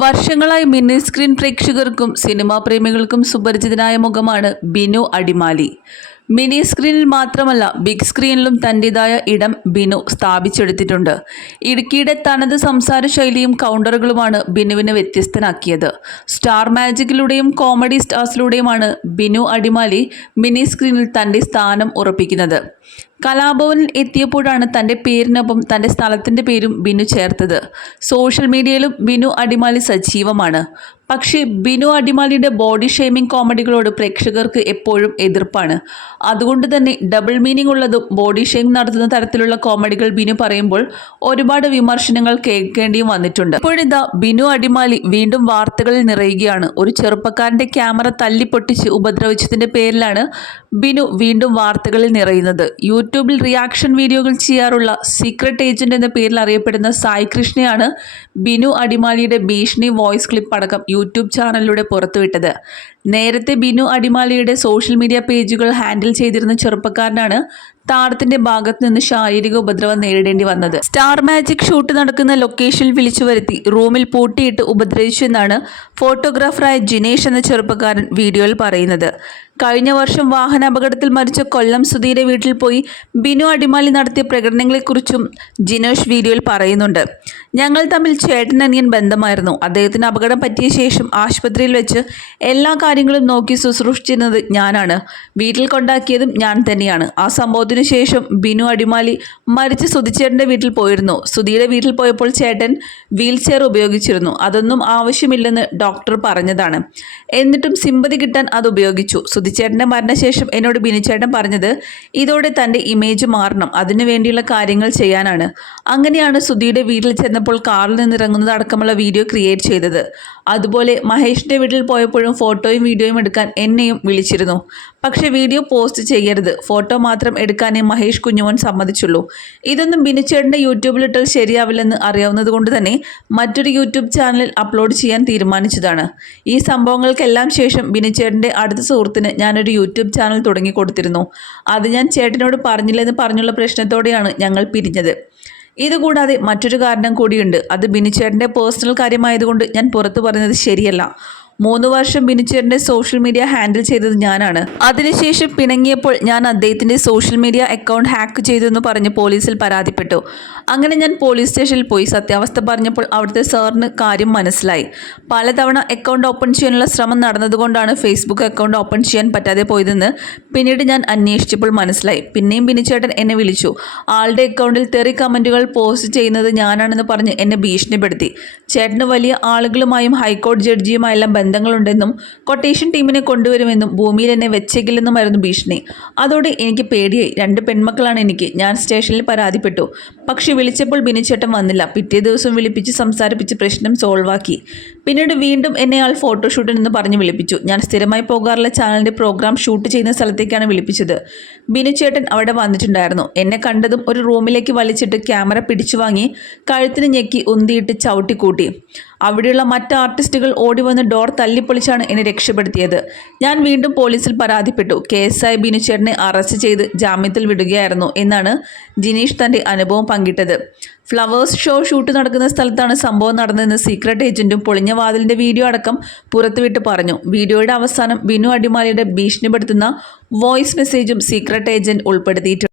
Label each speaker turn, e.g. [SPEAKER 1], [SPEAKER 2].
[SPEAKER 1] വർഷങ്ങളായി mini screen പ്രേക്ഷകർക്കും cinema പ്രേമികൾക്കും സുപരിചിതനായ മുഖമാണ് ബിനു അടിമാലി. മിനി സ്ക്രീനിൽ മാത്രമല്ല ബിഗ് സ്ക്രീനിലും തന്റെതായ ഇടം ബിനു സ്ഥാപിച്ചെടുത്തിട്ടുണ്ട്. ഇടുക്കിയുടെ തനത് സംസാര ശൈലിയും കൗണ്ടറുകളുമാണ് ബിനുവിനെ വ്യത്യസ്തനാക്കിയത്. സ്റ്റാർ മാജിക്കിലൂടെയും കോമഡി സ്റ്റാർസിലൂടെയുമാണ് ബിനു അടിമാലി മിനി സ്ക്രീനിൽ തന്റെ സ്ഥാനം ഉറപ്പിക്കുന്നത്. കലാഭവനിൽ എത്തിയപ്പോഴാണ് തന്റെ പേരിനൊപ്പം തന്റെ സ്ഥലത്തിന്റെ പേരും ബിനു ചേർത്തത്. സോഷ്യൽ മീഡിയയിലും ബിനു അടിമാലി സജീവമാണ്. പക്ഷേ ബിനു അടിമാലിയുടെ ബോഡി ഷെയ്മിംഗ് കോമഡികളോട് പ്രേക്ഷകർക്ക് എപ്പോഴും എതിർപ്പാണ്. അതുകൊണ്ട് തന്നെ ഡബിൾ മീനിങ് ഉള്ളതും ബോഡി ഷെയ്ം നടത്തുന്ന തരത്തിലുള്ള കോമഡികൾ ബിനു പറയുമ്പോൾ ഒരുപാട് വിമർശനങ്ങൾ കേൾക്കേണ്ടിയും വന്നിട്ടുണ്ട്. ഇപ്പോഴിതാ ബിനു അടിമാലി വീണ്ടും വാർത്തകളിൽ നിറയുകയാണ്. ഒരു ചെറുപ്പക്കാരന്റെ ക്യാമറ തല്ലിപ്പൊട്ടിച്ച് ഉപദ്രവിച്ചതിന്റെ പേരിലാണ് ബിനു വീണ്ടും വാർത്തകളിൽ നിറയുന്നത്. യൂട്യൂബിൽ റിയാക്ഷൻ വീഡിയോകൾ ചെയ്യാറുള്ള സീക്രട്ട് ഏജന്റ് എന്ന പേരിൽ അറിയപ്പെടുന്ന സായി കൃഷ്ണയാണ് ബിനു അടിമാലിയുടെ ഭീഷണി വോയിസ് ക്ലിപ്പ് അടക്കം യൂട്യൂബ് ചാനലിലൂടെ പുറത്തുവിട്ടത്. നേരത്തെ ബിനു അടിമാലിയുടെ സോഷ്യൽ മീഡിയ പേജുകൾ ഹാൻഡിൽ ചെയ്തിരുന്ന ചെറുപ്പക്കാരനാണ് താരത്തിന്റെ ഭാഗത്ത് നിന്ന് ശാരീരിക ഉപദ്രവം നേരിടേണ്ടി വന്നത്. സ്റ്റാർ മാജിക് ഷൂട്ട് നടക്കുന്ന ലൊക്കേഷനിൽ വിളിച്ചു വരുത്തി. റൂമിൽ പൂട്ടിയിട്ട് ഉപദ്രവിച്ചു എന്നാണ് ഫോട്ടോഗ്രാഫറായ ജിനേഷ് എന്ന ചെറുപ്പക്കാരൻ വീഡിയോയിൽ പറയുന്നത്. കഴിഞ്ഞ വർഷം വാഹനാപകടത്തിൽ മരിച്ച കൊല്ലം സുധീരെ വീട്ടിൽ പോയി ബിനു അടിമാലി നടത്തിയ പ്രകടനങ്ങളെക്കുറിച്ചും ജിനേഷ് വീഡിയോയിൽ പറയുന്നുണ്ട്. ഞങ്ങൾ തമ്മിൽ ചേട്ടൻ അനിയൻ ബന്ധമായിരുന്നു. അദ്ദേഹത്തിന് അപകടം പറ്റിയ ശേഷം ആശുപത്രിയിൽ വെച്ച് എല്ലാ കാര്യങ്ങളും നോക്കി ശുശ്രൂഷിച്ചിരുന്നത് ഞാനാണ്. വീട്ടിൽ കൊണ്ടാക്കിയതും ഞാൻ തന്നെയാണ്. ആ സംഭവത്തിനു ശേഷം ബിനു അടിമാലി മരിച്ച സുധിച്ചേട്ടന്റെ വീട്ടിൽ പോയിരുന്നു. സുധിയുടെ വീട്ടിൽ പോയപ്പോൾ ചേട്ടൻ വീൽചെയർ ഉപയോഗിച്ചിരുന്നു. അതൊന്നും ആവശ്യമില്ലെന്ന് ഡോക്ടർ പറഞ്ഞതാണ്. എന്നിട്ടും സിമ്പതി കിട്ടാൻ അത് ഉപയോഗിച്ചു. സുധിച്ചേട്ടന്റെ മരണശേഷം എന്നോട് ബിനുചേട്ടൻ പറഞ്ഞത് ഇതോടെ തന്റെ ഇമേജ് മാറണം. അതിനു വേണ്ടിയുള്ള കാര്യങ്ങൾ ചെയ്യാനാണ്. അങ്ങനെയാണ് സുധിയുടെ വീട്ടിൽ ചെന്നപ്പോൾ കാറിൽ നിന്നിറങ്ങുന്നത് അടക്കമുള്ള വീഡിയോ ക്രിയേറ്റ് ചെയ്തത്. അതുപോലെ മഹേഷിന്റെ വീട്ടിൽ പോയപ്പോഴും ഫോട്ടോയും വീഡിയോയും എടുക്കാൻ എന്നെയും വിളിച്ചിരുന്നു. പക്ഷേ വീഡിയോ പോസ്റ്റ് ചെയ്യരുത്. ഫോട്ടോ മാത്രം എടുക്കാനേ മഹേഷ് കുഞ്ഞുമോൻ സമ്മതിച്ചുള്ളൂ. ഇതൊന്നും ബിനുചേട്ടന്റെ യൂട്യൂബിലിട്ടാൽ ശരിയാവില്ലെന്ന് അറിയാവുന്നത് കൊണ്ട് തന്നെ മറ്റൊരു യൂട്യൂബ് ചാനലിൽ അപ്ലോഡ് ചെയ്യാൻ തീരുമാനിച്ചതാണ്. ഈ സംഭവങ്ങൾക്കെല്ലാം ശേഷം ബിനുചേട്ടന്റെ അടുത്ത സുഹൃത്തിന് ഞാനൊരു യൂട്യൂബ് ചാനൽ തുടങ്ങി കൊടുത്തിരുന്നു അത് ഞാൻ ചേട്ടനോട് പറഞ്ഞില്ലെന്ന് പറഞ്ഞുള്ള പ്രശ്നത്തോടെയാണ് ഞങ്ങൾ പിരിഞ്ഞത്. ഇതുകൂടാതെ മറ്റൊരു കാരണം കൂടിയുണ്ട്. അത് ബിനുചേട്ടന്റെ പേഴ്സണൽ കാര്യമായതുകൊണ്ട് ഞാൻ പുറത്തു പറഞ്ഞത് ശരിയല്ല. മൂന്ന് വർഷം ബിനുചേട്ടന്റെ സോഷ്യൽ മീഡിയ ഹാൻഡിൽ ചെയ്തത് ഞാനാണ്. അതിനുശേഷം പിണങ്ങിയപ്പോൾ ഞാൻ അദ്ദേഹത്തിന്റെ സോഷ്യൽ മീഡിയ അക്കൗണ്ട് ഹാക്ക് ചെയ്തു എന്ന് പറഞ്ഞ് പോലീസിൽ പരാതിപ്പെട്ടു. അങ്ങനെ ഞാൻ പോലീസ് സ്റ്റേഷനിൽ പോയി. സത്യാവസ്ഥ പറഞ്ഞപ്പോൾ അവിടുത്തെ സാറിന് കാര്യം മനസ്സിലായി. പലതവണ അക്കൗണ്ട് ഓപ്പൺ ചെയ്യാനുള്ള ശ്രമം നടന്നതുകൊണ്ടാണ് ഫേസ്ബുക്ക് അക്കൗണ്ട് ഓപ്പൺ ചെയ്യാൻ പറ്റാതെ പോയതെന്ന് പിന്നീട് ഞാൻ അന്വേഷിച്ചപ്പോൾ മനസ്സിലായി. പിന്നെയും ബിനിച്ചേട്ടൻ എന്നെ വിളിച്ചു. ആളുടെ അക്കൗണ്ടിൽ തെറി കമന്റുകൾ പോസ്റ്റ് ചെയ്യുന്നത് ഞാനാണെന്ന് പറഞ്ഞ് എന്നെ ഭീഷണിപ്പെടുത്തി. ചേട്ടന് വലിയ ആളുകളുമായും ഹൈക്കോടതി ജഡ്ജിയുമായെല്ലാം ബന്ധങ്ങളുണ്ടെന്നും കൊട്ടേഷൻ ടീമിനെ കൊണ്ടുവരുമെന്നും ഭൂമിയിൽ എന്നെ വെച്ചേക്കില്ലെന്നുമായിരുന്നു ഭീഷണി. അതോടെ എനിക്ക് പേടിയായി. രണ്ട് പെൺമക്കളാണ് എനിക്ക്. ഞാൻ സ്റ്റേഷനിൽ പരാതിപ്പെട്ടു. പക്ഷേ വിളിച്ചപ്പോൾ ബിനിച്ചേട്ടൻ വന്നില്ല. പിറ്റേ ദിവസം വിളിപ്പിച്ച് സംസാരിപ്പിച്ച് പ്രശ്നം സോൾവാക്കി പിന്നീട് വീണ്ടും എന്നെ ആൾ ഫോട്ടോഷൂട്ടിൽ നിന്ന് പറഞ്ഞ് വിളിപ്പിച്ചു. ഞാൻ സ്ഥിരമായി പോകാറുള്ള ചാനലിന്റെ പ്രോഗ്രാം ഷൂട്ട് ചെയ്യുന്ന സ്ഥലത്തേക്കാണ് വിളിപ്പിച്ചത്. ബിനു ചേട്ടൻ അവിടെ വന്നിട്ടുണ്ടായിരുന്നു. എന്നെ കണ്ടതും ഒരു റൂമിലേക്ക് വലിച്ചിട്ട് ക്യാമറ പിടിച്ചു വാങ്ങി കഴുത്തിന് ഞെക്കി ഉന്തിയിട്ട് ചവിട്ടിക്കൂട്ടി. അവിടെയുള്ള മറ്റ് ആർട്ടിസ്റ്റുകൾ ഓടി വന്ന് ഡോർ തല്ലിപ്പൊളിച്ചാണ് എന്നെ രക്ഷപ്പെടുത്തിയത്. ഞാൻ വീണ്ടും പോലീസിൽ പരാതിപ്പെട്ടു. കെ എസ് ഐ ബിനുചേട്ടനെ അറസ്റ്റ് ചെയ്ത് ജാമ്യത്തിൽ വിടുകയായിരുന്നു എന്നാണ് ജിനീഷ് തന്റെ അനുഭവം പങ്കിട്ടത്. ഫ്ലവേഴ്സ് ഷോ ഷൂട്ട് നടക്കുന്ന സ്ഥലത്താണ് സംഭവം നടന്നതെന്ന് സീക്രട്ട് ഏജന്റും പൊളിഞ്ഞ വാതിലിന്റെ വീഡിയോ അടക്കം പുറത്തുവിട്ട് പറഞ്ഞു. വീഡിയോയുടെ അവസാനം ബിനു അടിമാലിയുടെ ഭീഷണിപ്പെടുത്തുന്ന വോയിസ് മെസ്സേജും സീക്രട്ട് ഏജന്റ് ഉൾപ്പെടുത്തിയിട്ടുണ്ട്.